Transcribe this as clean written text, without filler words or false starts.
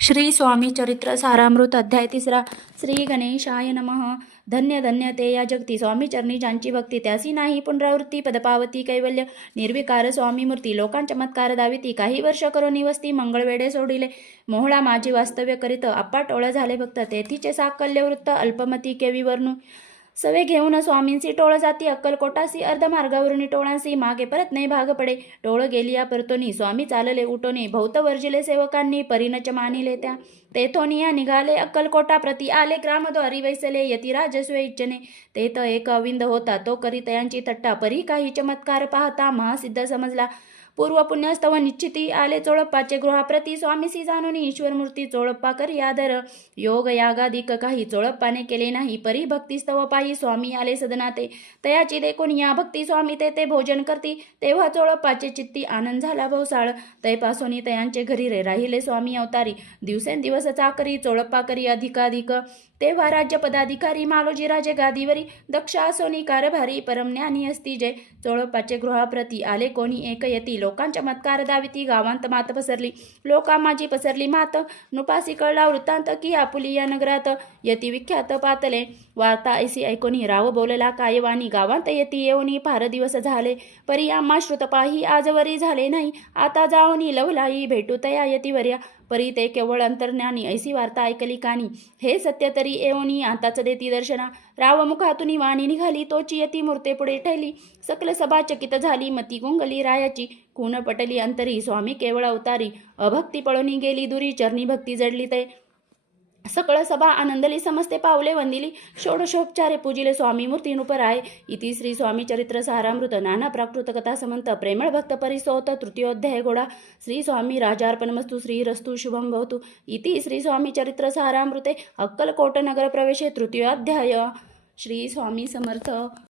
श्री स्वामी चरित्र सारामृत अध्याय 3 श्री गणेशाय नमः। धन्य धन्य ते या जगती स्वामी चरणी ज्यांची भक्ती त्यासी नाही पुनरावृत्ती पदपावती कैवल्य निर्विकार स्वामी मूर्ती लोकां चमत्कार दाविती काही वर्ष करो निवस्ती मंगळवेडे सोडिले मोहळा माझी वास्तव्य करीत अप्पा टोळ झाले भक्त तेथीचे साकल्य वृत्त अल्पमती केवी वर्णू सवे घेऊन स्वामींची टोळ जाती अक्कलकोटासी अर्धमार्गावरून टोळांसी मागे परत नाही भाग पडे टोळ गेलिया परतोनी स्वामी चालले उठोनी भौत वर्जिले सेवकांनी परिणच मानिले त्या तेथोनिया निघाले अक्कलकोटा प्रती आले ग्रामद्वारी वैसले यतिराजस्वे इच्छने तेथ एक अविंद होता तो करी तयांची तट्टा परी काही चमत्कार पाहता महासिद्ध समजला पूर्व पुण्यस्तव निश्चिती आले चोळप्पाचे गृहाप्रती स्वामीसी जाणूनी ईश्वर मूर्ती चोळप्पा करी आदर योग यागादिक काही चोळप्पाने केले नाही परी भक्तिस्तव पायी स्वामी आले सदनाते तयाची देखून या भक्ती स्वामी ते भोजन करती तेव्हा चोळप्पाचे चित्ती आनंद झाला भोसाळ तैपासोनी तयांचे घरी रे राहिले स्वामी अवतारी दिवसेंदिवस चाकरी चोळप्पा करी अधिकाधिक तेव्हा राज्य पदाधिकारी मालोजी राजे गादीवरी दक्षा सोनी कारभारी परमज्ञानी असती जय चोळप्पाचे गृहाप्रती आले कोणी एक यती लोकांच्या चमत्कार दाविती गावांत मात पसरली लोका माझी पसरली मात नुपासी कळला वृत्तांत की आपुली या नगरात यती विख्यात पातले वार्ता ऐसी ऐकोनी राव बोलला कायवानी गावांत यती येऊनी फार दिवस झाले परी आम्हा श्रुतपाही आजवरी झाले नाही आता जाऊनी लवलाई भेटू तया यतीवर्या परी ते केवळ अंतर्ज्ञानी ऐसी वार्ता ऐकली कानी हे सत्य तरी येऊनी आताच देती दर्शना राव मुखातून वाणी निघाली तोची यती मूर्ते पुढे ठेली सकल सभा चकित झाली मती गुंगली रायाची खून पटली अंतरी स्वामी केवळ अवतारी अभक्ती पळून गेली दुरी चरणी भक्ती जडली ते सकळ सभा आनंदली समस्ते पावले वंदिली षोडशोपचारे पूजिले स्वामी मूर्ती नुपराय इति श्री स्वामी चरित्र सारामृत नाना प्राकृत कथा समंत प्रेमळ भक्त परिसोत तृतीयोध्याय घोडा श्री स्वामी राजार्पणमस्तु श्री रस्तु शुभम भवतु इति श्री स्वामी चरित्र सारामृते अक्कलकोट नगर प्रवेशे तृतीयोध्याय श्री स्वामी समर्थ।